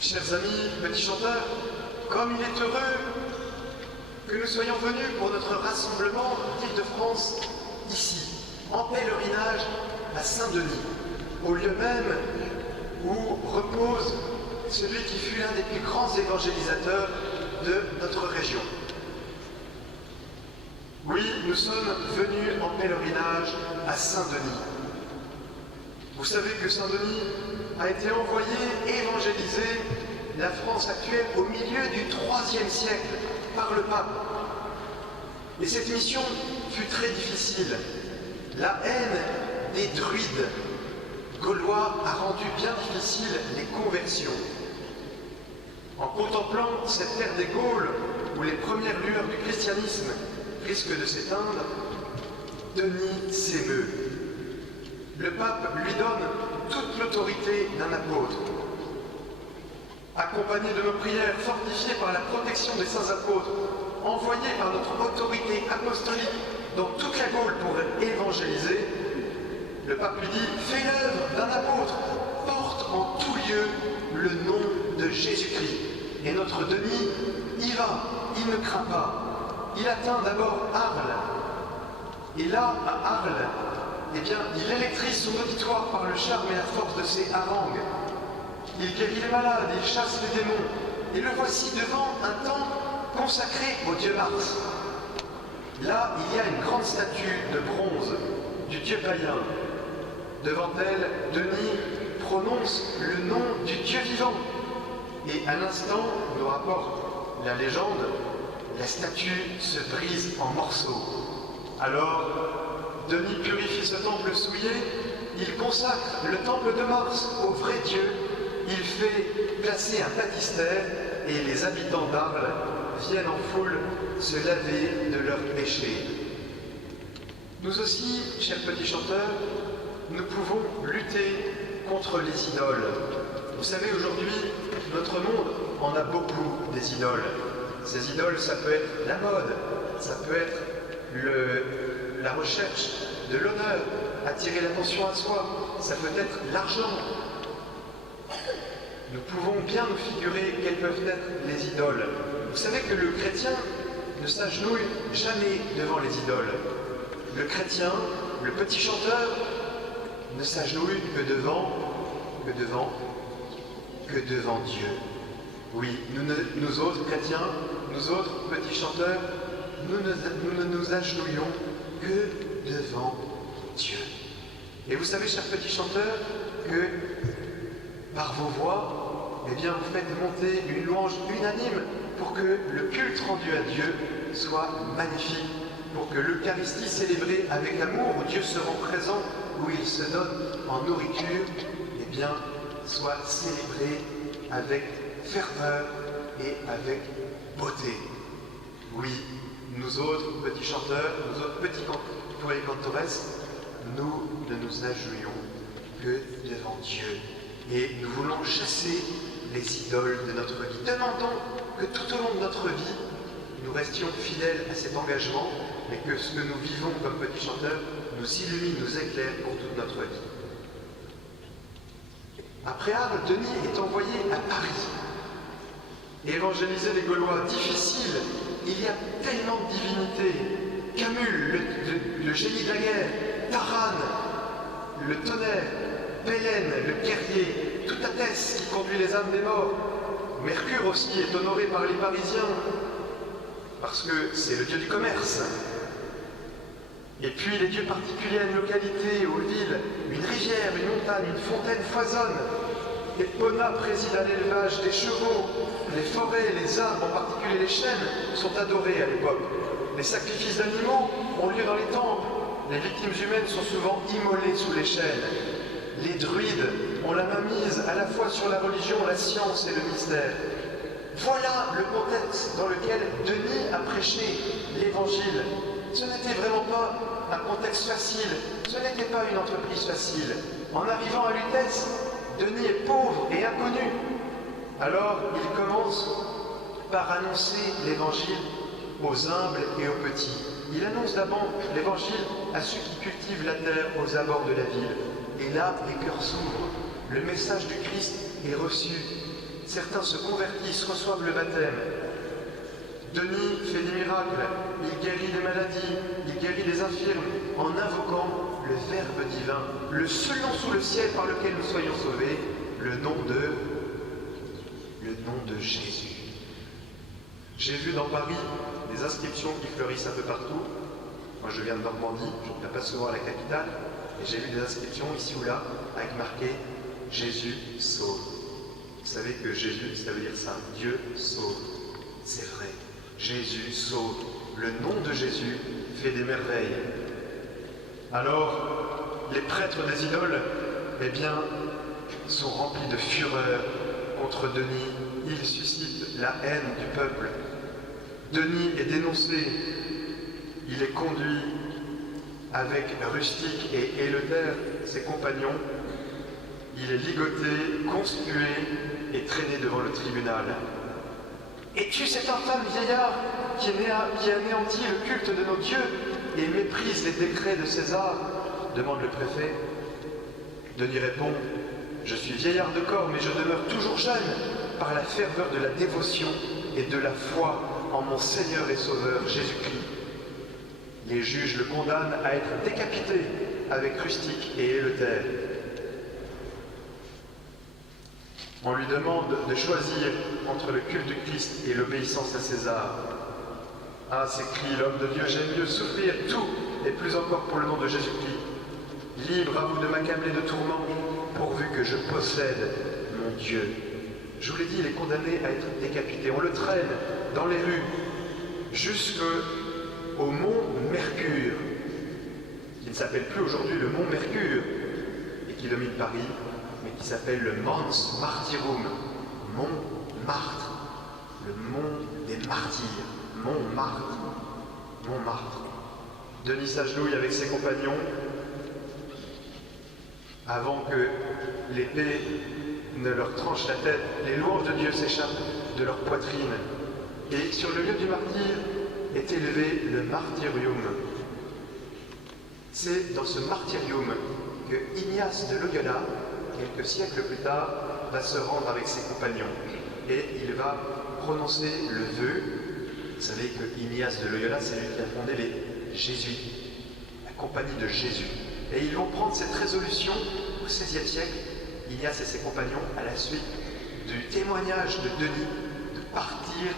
Chers amis, petits chanteurs, comme il est heureux que nous soyons venus pour notre rassemblement d'Île-de-France, ici, en pèlerinage à Saint-Denis, au lieu même où repose celui qui fut l'un des plus grands évangélisateurs de notre région. Oui, nous sommes venus en pèlerinage à Saint-Denis. Vous savez que Saint-Denis a été envoyé évangéliser la France actuelle au milieu du IIIe siècle par le pape. Et cette mission fut très difficile. La haine des druides gaulois a rendu bien difficile les conversions. En contemplant cette terre des Gaules, où les premières lueurs du christianisme risquent de s'éteindre, Denis s'émeut. Le pape lui donne toute l'autorité d'un apôtre. Accompagné de nos prières, fortifiés par la protection des saints apôtres, envoyés par notre autorité apostolique dans toute la Gaule pour évangéliser, le pape lui dit « Fais l'œuvre d'un apôtre, porte en tout lieu le nom de Jésus-Christ. » Et notre Denis y va, il ne craint pas. Il atteint d'abord Arles. Et là, à Arles, eh bien, il électrise son auditoire par le charme et la force de ses harangues. Il guérit les malades, il chasse les démons. Et le voici devant un temple consacré au dieu Mars. Là, il y a une grande statue de bronze du dieu païen. Devant elle, Denis prononce le nom du Dieu vivant. Et à l'instant, nous rapporte la légende, la statue se brise en morceaux. Alors, Denis purifie ce temple souillé, il consacre le temple de Mars au vrai Dieu, il fait placer un baptistère et les habitants d'Arles viennent en foule se laver de leurs péchés. Nous aussi, chers petits chanteurs, nous pouvons lutter contre les idoles. Vous savez, aujourd'hui, notre monde en a beaucoup des idoles. Ces idoles, ça peut être la mode, ça peut être la recherche de l'honneur, attirer l'attention à soi, ça peut être l'argent. Nous pouvons bien nous figurer quelles peuvent être les idoles. Vous savez que le chrétien ne s'agenouille jamais devant les idoles. Le chrétien, le petit chanteur, ne s'agenouille que devant Dieu. Oui, nous autres chrétiens, nous autres petits chanteurs, nous ne nous agenouillons que devant Dieu. Et vous savez, chers petits chanteurs, que par vos voix, eh bien, vous faites monter une louange unanime pour que le culte rendu à Dieu soit magnifique, pour que l'Eucharistie célébrée avec amour, où Dieu se rend présent, où il se donne en nourriture, eh bien, soit célébrée avec ferveur et avec beauté. Oui, nous autres petits chanteurs, nous autres petits cantores et cantores, nous ne nous agenouillons que devant Dieu. Et nous voulons chasser les idoles de notre vie. Demandons que tout au long de notre vie, nous restions fidèles à cet engagement et que ce que nous vivons comme petits chanteurs nous illumine, nous éclaire pour toute notre vie. Après Arles, Denis est envoyé à Paris. Évangéliser les Gaulois, difficile, il y a tellement de divinités. Camus, le génie de la guerre, Taran, le tonnerre, Pélène, le guerrier, Toutathès qui conduit les âmes des morts. Mercure aussi est honoré par les Parisiens, parce que c'est le dieu du commerce. Et puis les dieux particuliers à une localité ou une ville, une rivière, une montagne, une fontaine foisonnent. Epona préside à l'élevage des chevaux, les forêts, les arbres, en particulier les chênes, sont adorés à l'époque. Les sacrifices d'animaux ont lieu dans les temples. Les victimes humaines sont souvent immolées sous les chênes. Les druides ont la main mise à la fois sur la religion, la science et le mystère. Voilà le contexte dans lequel Denis a prêché l'évangile. Ce n'était vraiment pas un contexte facile, ce n'était pas une entreprise facile. En arrivant à Lutèce, Denis est pauvre et inconnu. Alors il commence par annoncer l'évangile aux humbles et aux petits. Il annonce d'abord l'évangile à ceux qui cultivent la terre aux abords de la ville. Et là, les cœurs s'ouvrent. Le message du Christ est reçu. Certains se convertissent, reçoivent le baptême. Denis fait des miracles, il guérit des maladies, il guérit des infirmes, en invoquant le Verbe divin, le seul nom sous le ciel par lequel nous soyons sauvés, le nom de Jésus. J'ai vu dans Paris des inscriptions qui fleurissent un peu partout. Moi je viens de Normandie, je ne viens pas souvent à la capitale, et j'ai vu des inscriptions ici ou là avec marqué « Jésus sauve ». Vous savez que Jésus, ça veut dire ça, Dieu sauve. C'est vrai, Jésus sauve. Le nom de Jésus fait des merveilles. Alors, les prêtres des idoles, eh bien, sont remplis de fureur contre Denis. Ils suscitent la haine du peuple. Denis est dénoncé. Il est conduit avec Rustique et Éleuthère, ses compagnons. Il est ligoté, conspué et traîné devant le tribunal. Es-tu cet infâme vieillard qui anéantit le culte de nos dieux et méprise les décrets de César ? Demande le préfet. Denis répond, je suis vieillard de corps, mais je demeure toujours jeune par la ferveur de la dévotion et de la foi en mon Seigneur et Sauveur Jésus-Christ. Les juges le condamnent à être décapité avec Rustique et Éleuthère. On lui demande de choisir entre le culte du Christ et l'obéissance à César. Ah, s'écrie l'homme de Dieu, j'aime mieux souffrir tout, et plus encore pour le nom de Jésus-Christ. Libre à vous de m'accabler de tourments, pourvu que je possède mon Dieu. Je vous l'ai dit, il est condamné à être décapité. On le traîne dans les rues, jusqu'au mont Mercure, qui ne s'appelle plus aujourd'hui le mont Mercure, et qui domine Paris, mais qui s'appelle le Mons Martyrum, Mont Martre, le mont des martyrs, Montmartre. Denis s'agenouille avec ses compagnons avant que l'épée ne leur tranche la tête. Les louanges de Dieu s'échappent de leur poitrine. Et sur le lieu du martyre est élevé le martyrium. C'est dans ce martyrium que Ignace de Loyola, quelques siècles plus tard, va se rendre avec ses compagnons. Et il va prononcer le vœu. Vous savez que Ignace de Loyola, c'est lui qui a fondé les Jésuites, la compagnie de Jésus. Et ils vont prendre cette résolution au XVIe siècle, Ignace et ses compagnons, à la suite du témoignage de Denis, de partir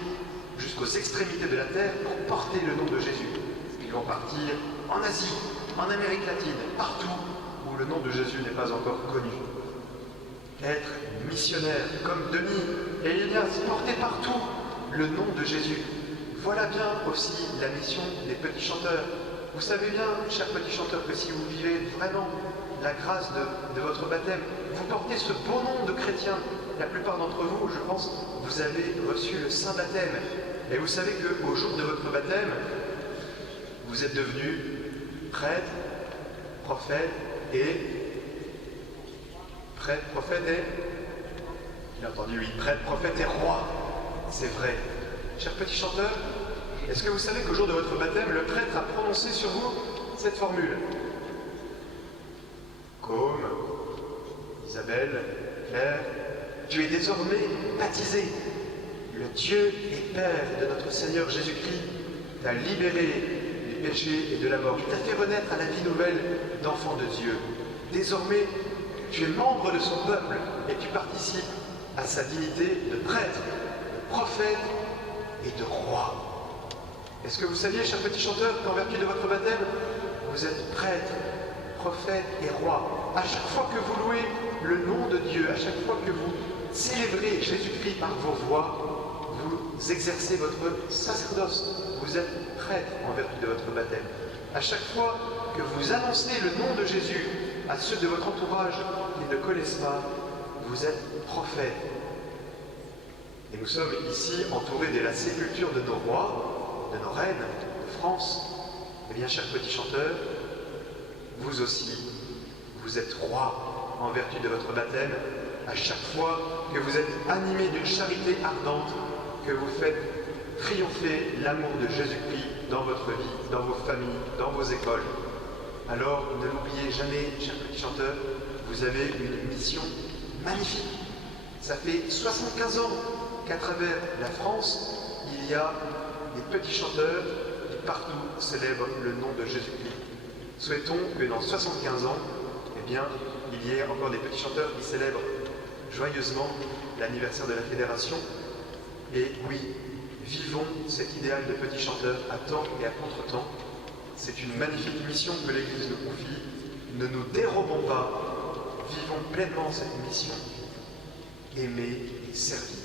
jusqu'aux extrémités de la terre pour porter le nom de Jésus. Ils vont partir en Asie, en Amérique latine, partout où le nom de Jésus n'est pas encore connu. Être missionnaire comme Denis et Ignace, porter partout le nom de Jésus. Voilà bien aussi la mission des petits chanteurs. Vous savez bien, chers petits chanteurs, que si vous vivez vraiment la grâce de votre baptême, vous portez ce beau nom de chrétien. La plupart d'entre vous, je pense, vous avez reçu le saint baptême. Et vous savez qu'au jour de votre baptême, vous êtes devenu prêtre, prophète et... Prêtre, prophète et... Il a entendu, oui, prêtre, prophète et roi. C'est vrai. Chers petits chanteurs, est-ce que vous savez qu'au jour de votre baptême, le prêtre a prononcé sur vous cette formule? Côme, Isabelle, Claire, tu es désormais baptisé. Le Dieu et Père de notre Seigneur Jésus-Christ t'a libéré du péché et de la mort. Il t'a fait renaître à la vie nouvelle d'enfant de Dieu. Désormais, tu es membre de son peuple et tu participes à sa dignité de prêtre, de prophète et de roi. Est-ce que vous saviez, chers petits chanteurs, qu'en vertu de votre baptême, vous êtes prêtre, prophète et roi? À chaque fois que vous louez le nom de Dieu, à chaque fois que vous célébrez Jésus-Christ par vos voix, vous exercez votre sacerdoce. Vous êtes prêtre en vertu de votre baptême. À chaque fois que vous annoncez le nom de Jésus à ceux de votre entourage qui ne connaissent pas, vous êtes prophète. Et nous sommes ici entourés de la sépulture de nos rois, de nos reines, de France. Eh bien, chers petits chanteurs, vous aussi, vous êtes rois en vertu de votre baptême, à chaque fois que vous êtes animés d'une charité ardente, que vous faites triompher l'amour de Jésus-Christ dans votre vie, dans vos familles, dans vos écoles. Alors, ne l'oubliez jamais, chers petits chanteurs, vous avez une mission magnifique. Ça fait 75 ans qu'à travers la France, il y a des petits chanteurs qui partout célèbrent le nom de Jésus-Christ. Souhaitons que dans 75 ans, eh bien, il y ait encore des petits chanteurs qui célèbrent joyeusement l'anniversaire de la Fédération. Et oui, vivons cet idéal de petits chanteurs à temps et à contre-temps. C'est une magnifique mission que l'Église nous confie. Ne nous dérobons pas, vivons pleinement cette mission. Aimer et servir.